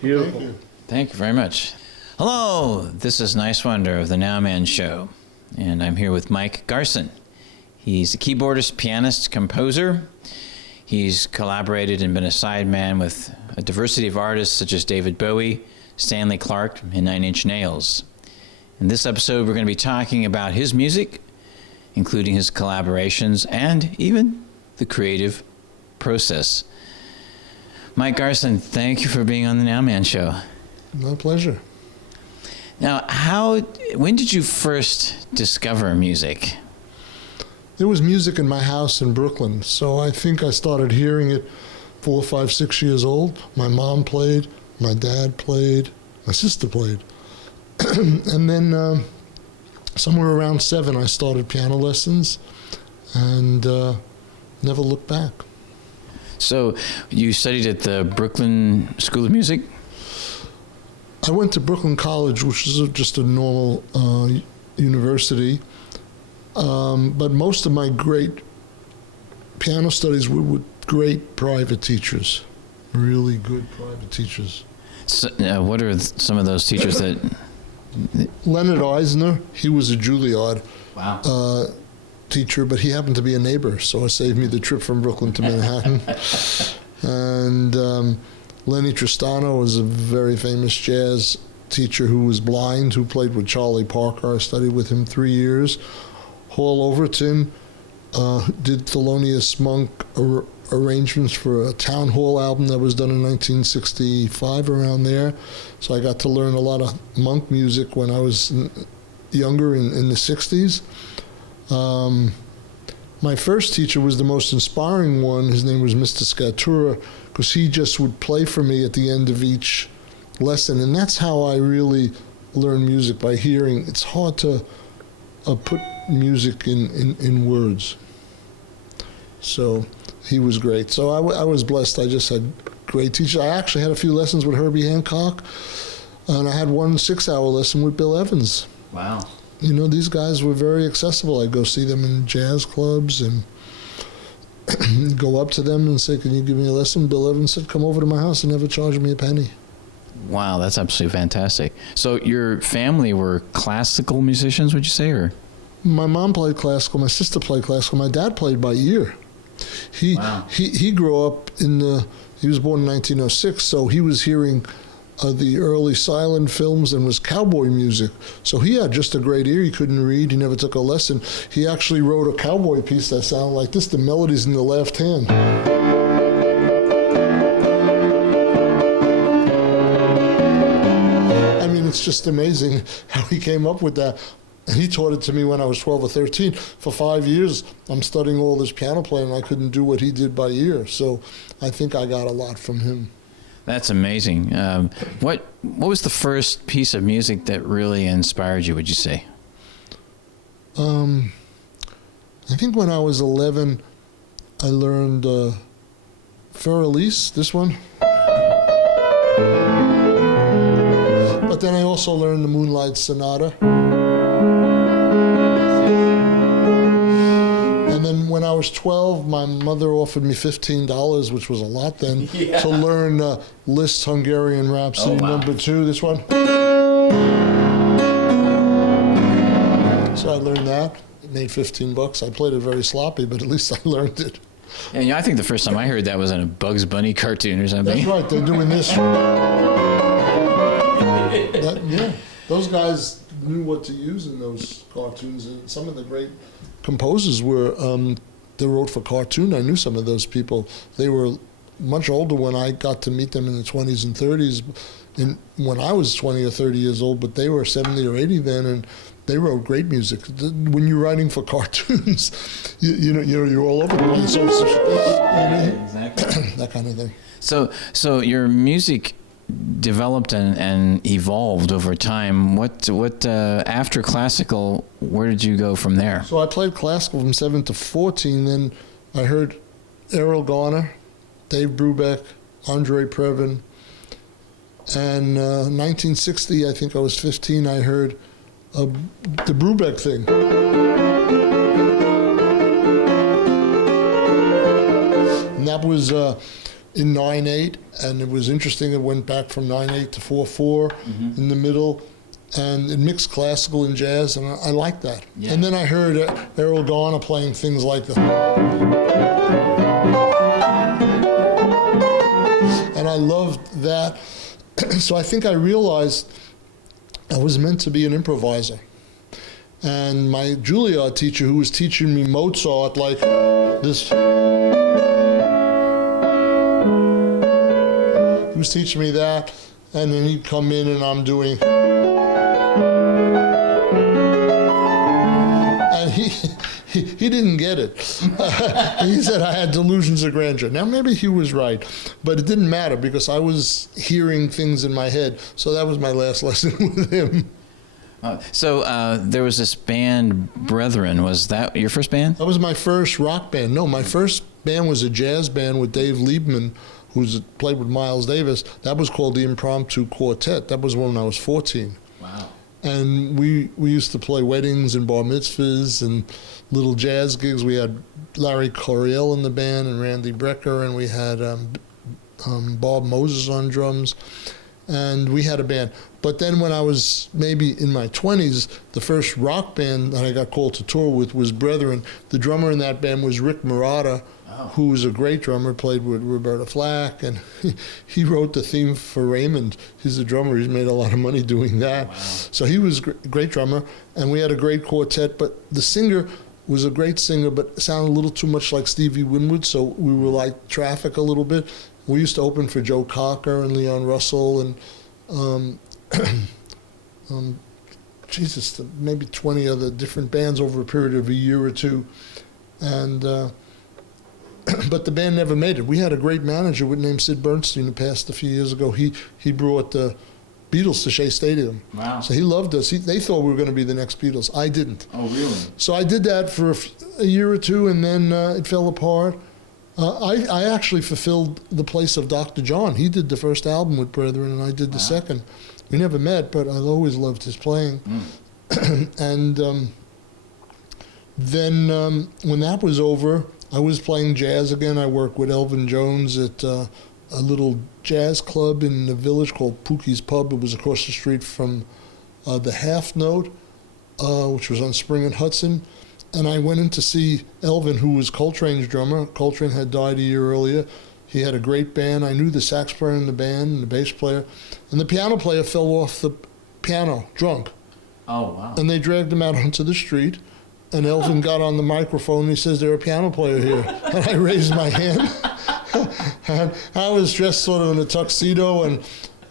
Beautiful. Thank you very much. Hello, this is Niswander of The Nowman Show, and I'm here with Mike Garson. He's a keyboardist, pianist, composer. He's collaborated and been a sideman with a diversity of artists such as David Bowie, Stanley Clarke, and Nine Inch Nails. In this episode, we're going to be talking about his music, including his collaborations and even the creative process. Mike Garson, thank you for being on the Nowman Show. My pleasure. Now, when did you first discover music? There was music in my house in Brooklyn, so I think I started hearing it 4, 5, 6 years old. My mom played, my dad played, my sister played. And then somewhere around 7, I started piano lessons and never looked back. So you studied at the Brooklyn School of Music? I went to Brooklyn College, which is just a normal university. But most of my great piano studies were with great private teachers, really good private teachers. So, what are some of those teachers that... Leonard Eisner, he was a Juilliard Wow. teacher, but he happened to be a neighbor, so it saved me the trip from Brooklyn to Manhattan. And Lenny Tristano was a very famous jazz teacher who was blind, who played with Charlie Parker. I studied with him 3 years. Hall Overton did Thelonious Monk arrangements for a Town Hall album that was done in 1965, around there. So I got to learn a lot of Monk music when I was younger in the 60s. My first teacher was the most inspiring one. His name was Mr. Scatura, because he just would play for me at the end of each lesson. And that's how I really learned music, by hearing. It's hard to put music in words. So he was great. So I was blessed. I just had great teachers. I actually had a few lessons with Herbie Hancock, and I had one 6-hour lesson with Bill Evans. Wow. You know, these guys were very accessible. I'd go see them in jazz clubs and go up to them and say, "Can you give me a lesson?" Bill Evans said, "Come over to my house," and never charged me a penny. Wow, that's absolutely fantastic. So your family were classical musicians, would you say, or? My mom played classical. My sister played classical. My dad played by ear. He grew up he was born in 1906, so he was hearing the early silent films and was cowboy music. So he had just a great ear. He couldn't read. He never took a lesson. He actually wrote a cowboy piece that sounded like this. The melody's in the left hand. I mean, it's just amazing how he came up with that. And he taught it to me when I was 12 or 13. For 5 years, I'm studying all this piano playing, and I couldn't do what he did by ear. So I think I got a lot from him. That's amazing. What was the first piece of music that really inspired you, would you say? I think when I was 11, I learned Fer-Elise, this one. But then I also learned the Moonlight Sonata. And then when I was 12, my mother offered me $15, which was a lot then, to learn Liszt's Hungarian Rhapsody number 2, this one. So I learned that. It made $15. I played it very sloppy, but at least I learned it. And I think the first time I heard that was in a Bugs Bunny cartoon or something. That's right, they're doing this. Those guys knew what to use in those cartoons, and some of the great composers were, they wrote for cartoon. I knew some of those people. They were much older when I got to meet them in the 20s and 30s, when I was 20 or 30 years old, but they were 70 or 80 then, and they wrote great music. When you're writing for cartoons, you're all over the place. So, exactly. That kind of thing. So your music developed and evolved over time. What after classical, where did you go from there? So I played classical from 7 to 14. Then I heard Errol Garner, Dave Brubeck, Andre Previn. And 1960, I think I was 15, I heard the Brubeck thing. And that was in 9/8, and it was interesting. It went back from 9/8 to 4/4 in the middle, and it mixed classical and jazz, and I liked that. Yeah. And then I heard Errol Garner playing things like the, and I loved that. So I think I realized I was meant to be an improviser. And my Juilliard teacher, who was teaching me Mozart like this, he was teaching me that, and then he'd come in and I'm doing, and he didn't get it. He said I had delusions of grandeur. Now maybe he was right, but it didn't matter because I was hearing things in my head. So that was my last lesson with him. So there was this band, Brethren. Was that your first band? That was my first rock band. No, my first band was a jazz band with Dave Liebman, who's played with Miles Davis. That was called the Impromptu Quartet. That was when I was 14. Wow. And we used to play weddings and bar mitzvahs and little jazz gigs. We had Larry Coryell in the band and Randy Brecker, and we had Bob Moses on drums. And we had a band. But then when I was maybe in my 20s, the first rock band that I got called to tour with was Brethren. The drummer in that band was Rick Murata, who was a great drummer, played with Roberta Flack, and he wrote the theme for Raymond. He's a drummer. He's made a lot of money doing that. Wow. So he was a great drummer, and we had a great quartet. But the singer was a great singer, but sounded a little too much like Stevie Winwood, so we were like Traffic a little bit. We used to open for Joe Cocker and Leon Russell and maybe 20 other different bands over a period of a year or two. And but the band never made it. We had a great manager named Sid Bernstein who passed a few years ago. He brought the Beatles to Shea Stadium. Wow. So he loved us. They thought we were going to be the next Beatles. I didn't. Oh, really? So I did that for a year or two, and then it fell apart. I actually fulfilled the place of Dr. John. He did the first album with Brethren, and I did the second. We never met, but I always loved his playing. And then when that was over, I was playing jazz again. I worked with Elvin Jones at a little jazz club in the village called Pookie's Pub. It was across the street from the Half Note, which was on Spring and Hudson. And I went in to see Elvin, who was Coltrane's drummer. Coltrane had died a year earlier. He had a great band. I knew the sax player in the band and the bass player. And the piano player fell off the piano, drunk. Oh, wow. And they dragged him out onto the street. And Elvin got on the microphone and he says, "There's a piano player here." And I raised my hand. And I was dressed sort of in a tuxedo, and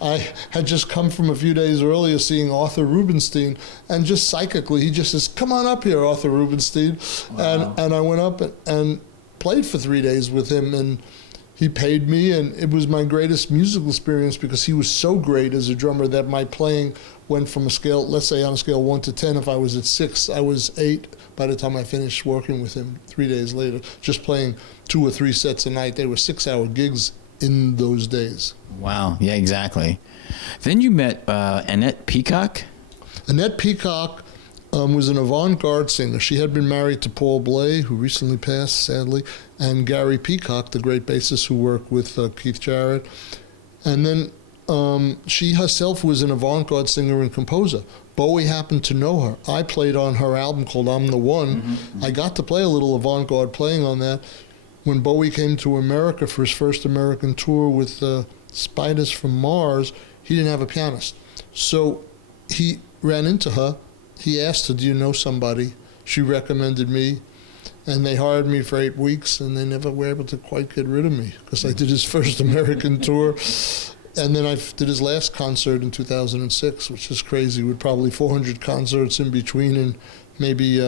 I had just come from a few days earlier seeing Arthur Rubinstein, and just psychically he just says, "Come on up here, Arthur Rubinstein." Wow. And I went up and played for 3 days with him, and he paid me, and it was my greatest musical experience because he was so great as a drummer that my playing went from a scale, let's say on a scale 1 to 10, if I was at 6, I was 8 by the time I finished working with him 3 days later, just playing 2 or 3 sets a night. They were 6-hour gigs in those days. Wow, yeah, exactly. Then you met Annette Peacock? Annette Peacock was an avant-garde singer. She had been married to Paul Bley, who recently passed, sadly, and Gary Peacock, the great bassist who worked with Keith Jarrett. And then she herself was an avant-garde singer and composer. Bowie happened to know her. I played on her album called I'm the One. Mm-hmm. I got to play a little avant-garde playing on that. When Bowie came to America for his first American tour with Spiders from Mars, he didn't have a pianist. So he ran into her. He asked her, "Do you know somebody?" She recommended me, and they hired me for 8 weeks, and they never were able to quite get rid of me because I did his first American tour. And then I did his last concert in 2006, which is crazy, with probably 400 concerts in between and maybe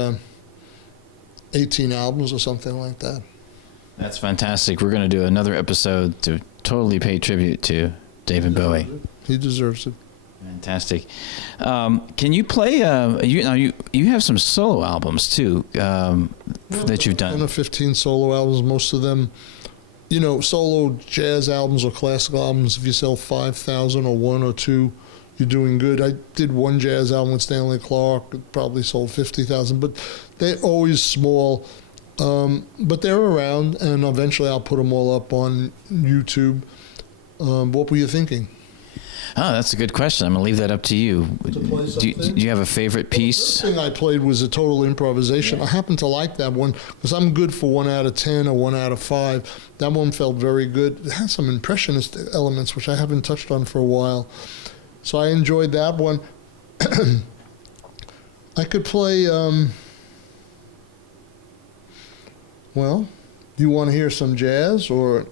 18 albums or something like that. That's fantastic. We're going to do another episode to totally pay tribute to David Bowie. He deserves it. Fantastic. Can you play? You have some solo albums too that you've done. 10 or 15 solo albums, most of them. Solo jazz albums or classical albums, if you sell 5,000 or 1 or 2, you're doing good. I did one jazz album with Stanley Clarke, it probably sold 50,000, but they're always small. But they're around, and eventually I'll put them all up on YouTube. What were you thinking? Oh, that's a good question. I'm going to leave that up to you. To play Do you have a favorite piece? The thing I played was a total improvisation. I happen to like that one because I'm good for 1 out of 10 or 1 out of 5. That one felt very good. It has some impressionist elements, which I haven't touched on for a while. So I enjoyed that one. I could play, well, do you want to hear some jazz or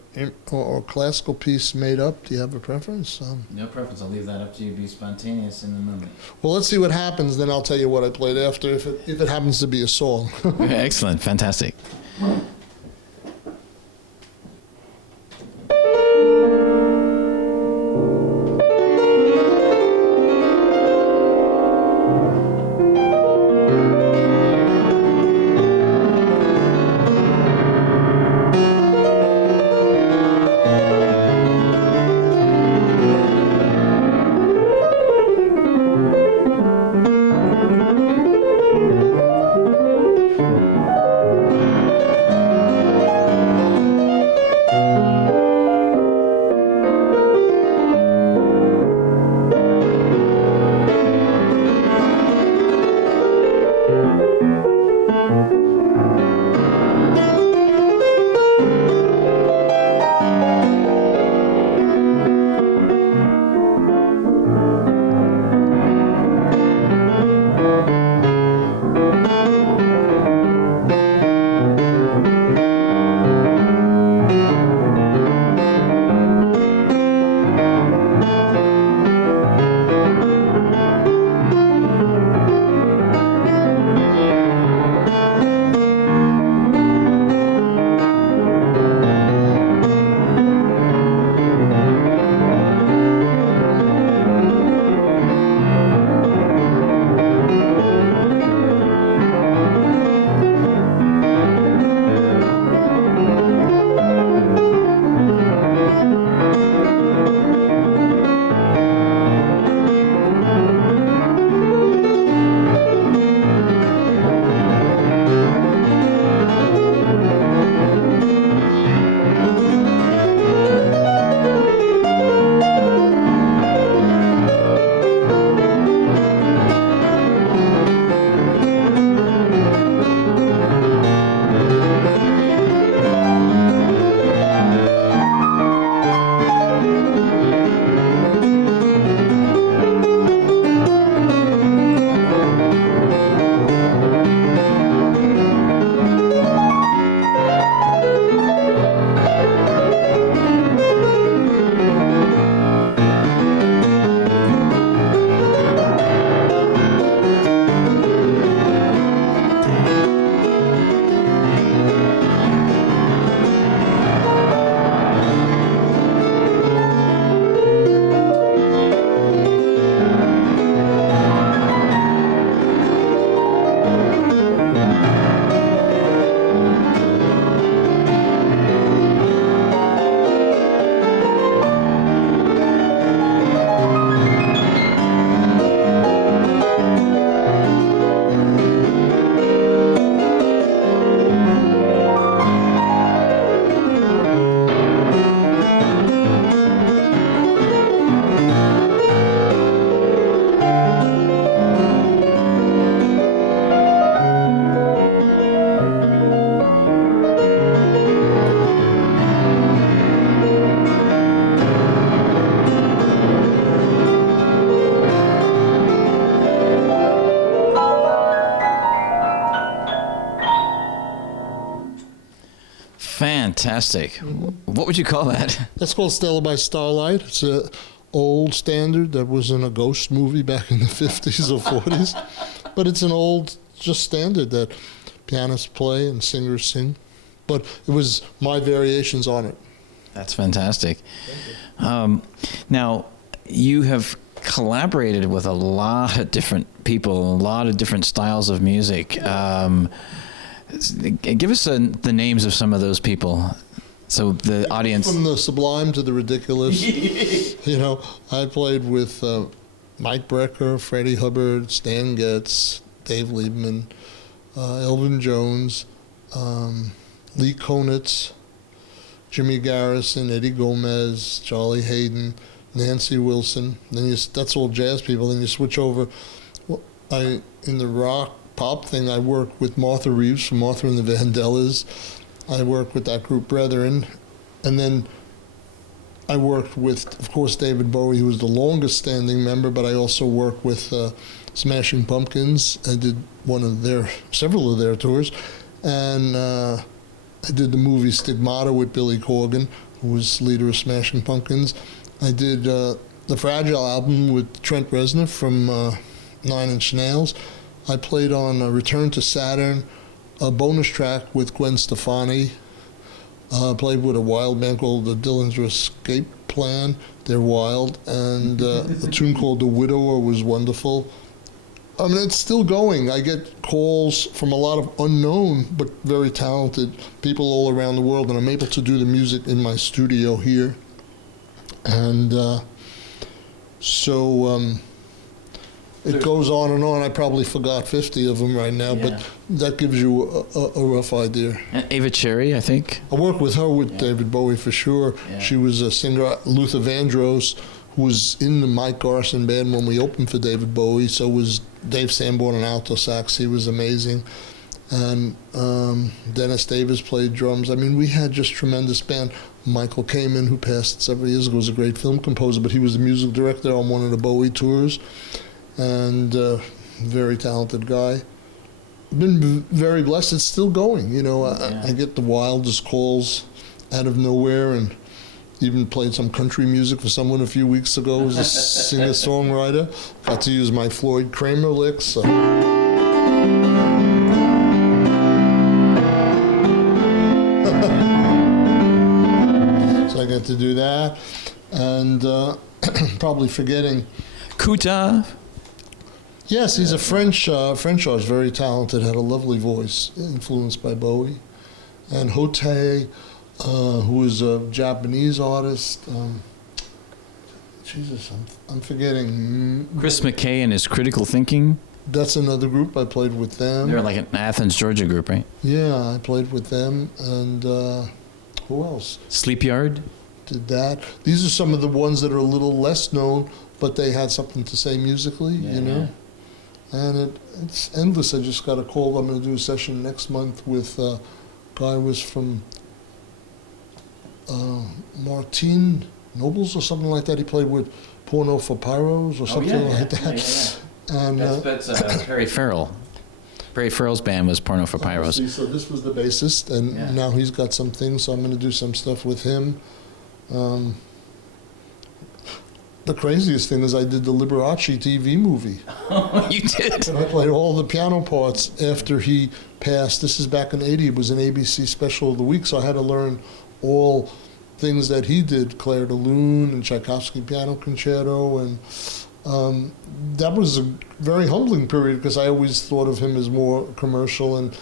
classical piece made up? Do you have a preference? No preference. I'll leave that up to you. Be spontaneous in the moment. Well, let's see what happens. Then I'll tell you what I played after, if it happens to be a song. Excellent. Fantastic. Fantastic. What would you call that? That's called Stella by Starlight. It's an old standard that was in a ghost movie back in the 50s or 40s. But it's an old just standard that pianists play and singers sing. But it was my variations on it. That's fantastic. Now, you have collaborated with a lot of different people, a lot of different styles of music. Give us the names of some of those people, so the audience. From the sublime to the ridiculous. I played with Mike Brecker, Freddie Hubbard, Stan Getz, Dave Liebman, Elvin Jones, Lee Konitz, Jimmy Garrison, Eddie Gomez, Charlie Hayden, Nancy Wilson. Then that's all jazz people. Then you switch over. Well, in the rock pop thing, I work with Martha Reeves from Martha and the Vandellas. I work with that group Brethren, and then I worked with, of course, David Bowie, who was the longest standing member, but I also worked with Smashing Pumpkins. I did several of their tours, and I did the movie Stigmata with Billy Corgan, who was leader of Smashing Pumpkins. I did the Fragile album with Trent Reznor from Nine Inch Nails. I played on Return to Saturn, a bonus track with Gwen Stefani. Played with a wild band called the Dillinger Escape Plan. They're wild. And a tune called The Widower was wonderful. I mean, it's still going. I get calls from a lot of unknown but very talented people all around the world, and I'm able to do the music in my studio here. And it goes on and on. I probably forgot 50 of them right now, but that gives you a rough idea. And Eva Cherry, I think. I worked with her with David Bowie for sure. Yeah. She was a singer. Luther Vandross, who was in the Mike Garson band when we opened for David Bowie. So was Dave Sanborn on alto sax. He was amazing. And Dennis Davis played drums. I mean, we had just tremendous band. Michael Kamen, who passed several years ago, was a great film composer, but he was the music director on one of the Bowie tours. And very talented guy. Been very blessed. It's still going. You know, I get the wildest calls out of nowhere, and even played some country music for someone a few weeks ago who's a singer-songwriter. Got to use my Floyd Kramer licks. So I get to do that. And probably forgetting Kuta. Yes, he's a French artist, very talented, had a lovely voice, influenced by Bowie. And Hote, who is a Japanese artist. I'm forgetting. Chris McKay and his Critical Thinking. That's another group. I played with them. They're like an Athens, Georgia group, right? Yeah, I played with them. And who else? Sleepyard. Did that. These are some of the ones that are a little less known, but they had something to say musically, you know? And it's endless. I just got a call. I'm going to do a session next month with a guy who was from Martyn LeNoble or something like that. He played with Porno for Pyros or something like that. And that's Perry Farrell. Perry Farrell's band was Porno for Pyros. So this was the bassist, and now he's got some things, so I'm going to do some stuff with him. The craziest thing is I did the Liberace TV movie. Oh, you did? And I played all the piano parts after he passed. This is back in '80. It was an ABC special of the week, so I had to learn all things that he did, Clair de Lune and Tchaikovsky Piano Concerto. And that was a very humbling period because I always thought of him as more commercial, and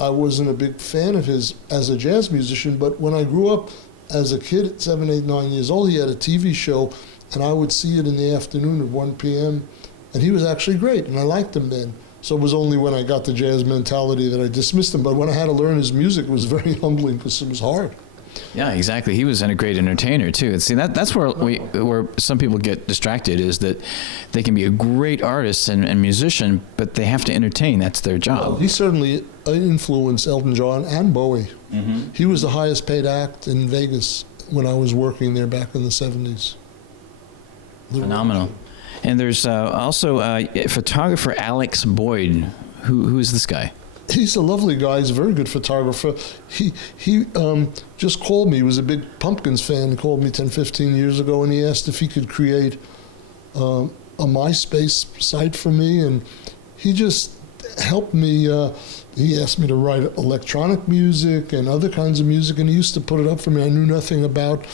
I wasn't a big fan of his as a jazz musician. But when I grew up as a kid at 7, 8, 9 years old, he had a TV show, and I would see it in the afternoon at 1 p.m., and he was actually great, and I liked him then. So it was only when I got the jazz mentality that I dismissed him. But when I had to learn his music, it was very humbling because it was hard. Yeah, exactly. He was a great entertainer too. See, that's where some people get distracted, is that they can be a great artist and musician, but they have to entertain. That's their job. Well, he certainly influenced Elton John and Bowie. Mm-hmm. He was the highest paid act in Vegas when I was working there back in the 70s. Phenomenal. And there's also photographer Alex Boyd. Who is this guy? He's a lovely guy. He's a very good photographer. He just called me. He was a big Pumpkins fan. He called me 10, 15 years ago, and he asked if he could create a MySpace site for me. And he just helped me. He asked me to write electronic music and other kinds of music, and he used to put it up for me. I knew nothing about,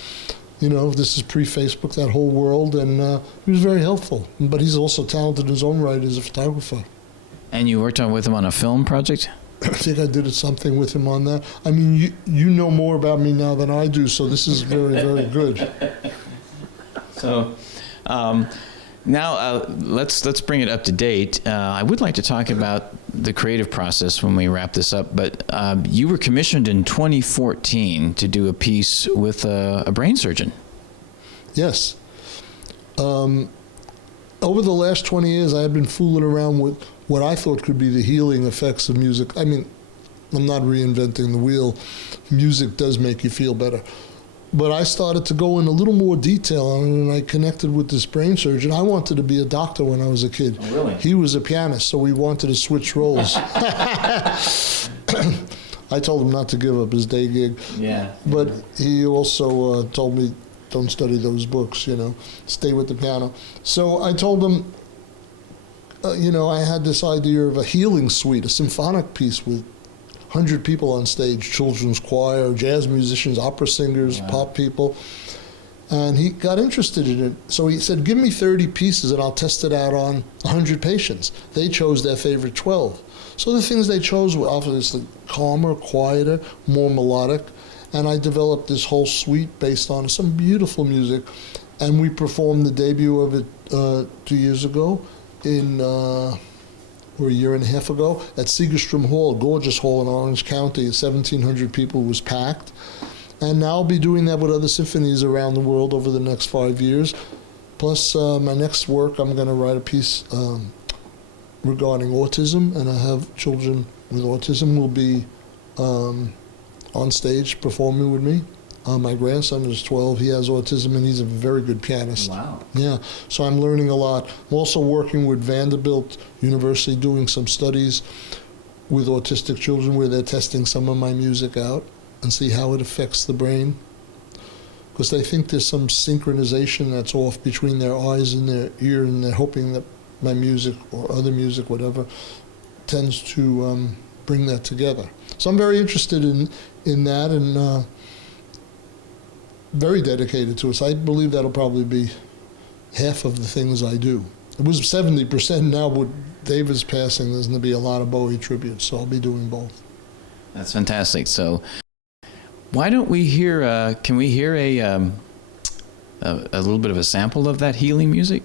this is pre-Facebook, that whole world, and he was very helpful. But he's also talented in his own right as a photographer. And you worked with him on a film project? I think I did something with him on that. I mean, you know more about me now than I do, so this is very, very good. So, Now, let's bring it up to date. I would like to talk about the creative process when we wrap this up, but you were commissioned in 2014 to do a piece with a brain surgeon. Yes. Over the last 20 years, I have been fooling around with what I thought could be the healing effects of music. I mean, I'm not reinventing the wheel. Music does make you feel better. But I started to go in a little more detail on it, and I connected with this brain surgeon. I wanted to be a doctor when I was a kid. Oh, really? He was a pianist, so we wanted to switch roles. I told him not to give up his day gig. Yeah. But he also told me, don't study those books, stay with the piano. So I told him, I had this idea of a healing suite, a symphonic piece with 100 people on stage, children's choir, jazz musicians, opera singers, Wow. pop people. And he got interested in it. So he said, give me 30 pieces and I'll test it out on 100 patients. They chose their favorite 12. So the things they chose were obviously calmer, quieter, more melodic. And I developed this whole suite based on some beautiful music. And we performed the debut of it 2 years ago or a year and a half ago, at Segerstrom Hall, a gorgeous hall in Orange County. 1,700 people, was packed. And now I'll be doing that with other symphonies around the world over the next 5 years. Plus, my next work, I'm going to write a piece regarding autism, and I have children with autism will be on stage performing with me. My grandson is 12. He has autism, and he's a very good pianist. Wow. Yeah, so I'm learning a lot. I'm also working with Vanderbilt University, doing some studies with autistic children where they're testing some of my music out and see how it affects the brain. Because they think there's some synchronization that's off between their eyes and their ear, and they're hoping that my music or other music, whatever, tends to bring that together. So I'm very interested in that, and very dedicated to it. So I believe that'll probably be half of the things I do. It was 70%. Now with David's passing, there's going to be a lot of Bowie tributes, so I'll be doing both. That's fantastic. So why don't we hear, can we hear a little bit of a sample of that healing music?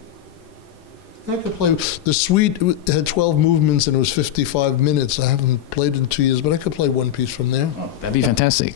I could play. The suite had 12 movements and it was 55 minutes. I haven't played in 2 years, but I could play one piece from there. Oh, that'd be fantastic.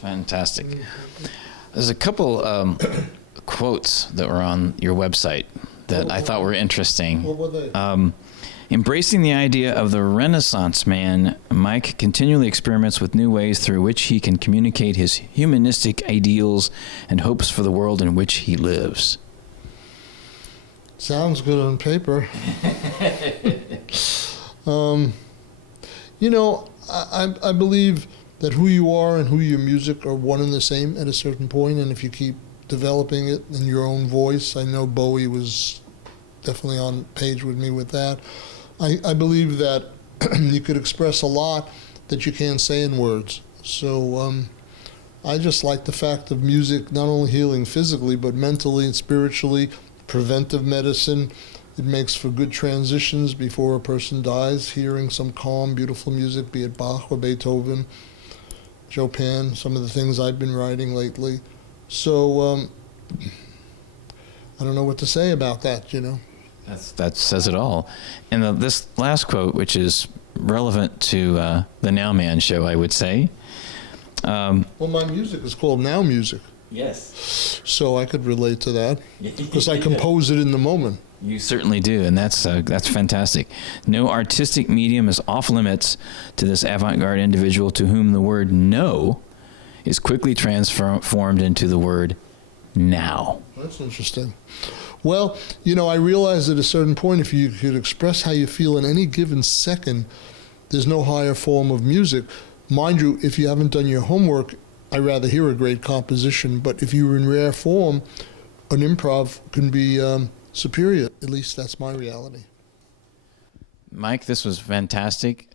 Fantastic. There's a couple quotes that were on your website that I thought were interesting. What were they? Embracing the idea of the Renaissance man, Mike continually experiments with new ways through which he can communicate his humanistic ideals and hopes for the world in which he lives. Sounds good on paper. I believe that who you are and who your music are one and the same at a certain point, and if you keep developing it in your own voice, I know Bowie was definitely on page with me with that. I believe that you could express a lot that you can't say in words. So I just like the fact of music not only healing physically, but mentally and spiritually, preventive medicine, It makes for good transitions before a person dies, hearing some calm, beautiful music, be it Bach or Beethoven, Chopin, some of the things I've been writing lately. So I don't know what to say about that, you know. That says it all. And this last quote, which is relevant to the Nowman Show, I would say. Well, my music is called Now Music. Yes. So I could relate to that because I compose it in the moment. You certainly do, and that's fantastic. No artistic medium is off limits to this avant-garde individual to whom the word no is quickly transformed into the word now. That's interesting. Well, you know, I realized at a certain point, if you could express how you feel in any given second, there's no higher form of music. Mind you, if you haven't done your homework, I'd rather hear a great composition, but if you were in rare form, an improv can be superior. At least that's my reality. Mike, this was fantastic.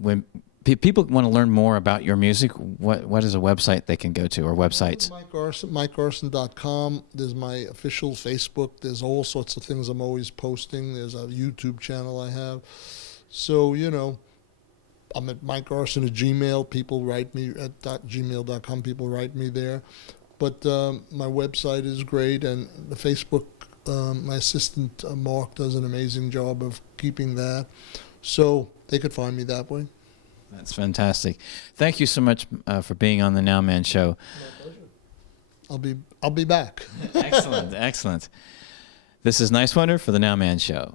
When people want to learn more about your music, what is a website they can go to, or websites? Mike Garson, MikeGarson.com. There's my official Facebook. There's all sorts of things I'm always posting. There's a YouTube channel I have. So, you know, I'm at Mike Garson at Gmail. People write me at gmail.com. People write me there. But my website is great, and the Facebook, my assistant Mark does an amazing job of keeping that. So they could find me that way. That's fantastic. Thank you so much for being on the Nowman Show. My pleasure. I'll be back. Excellent, excellent. This is Niswander for the Nowman Show.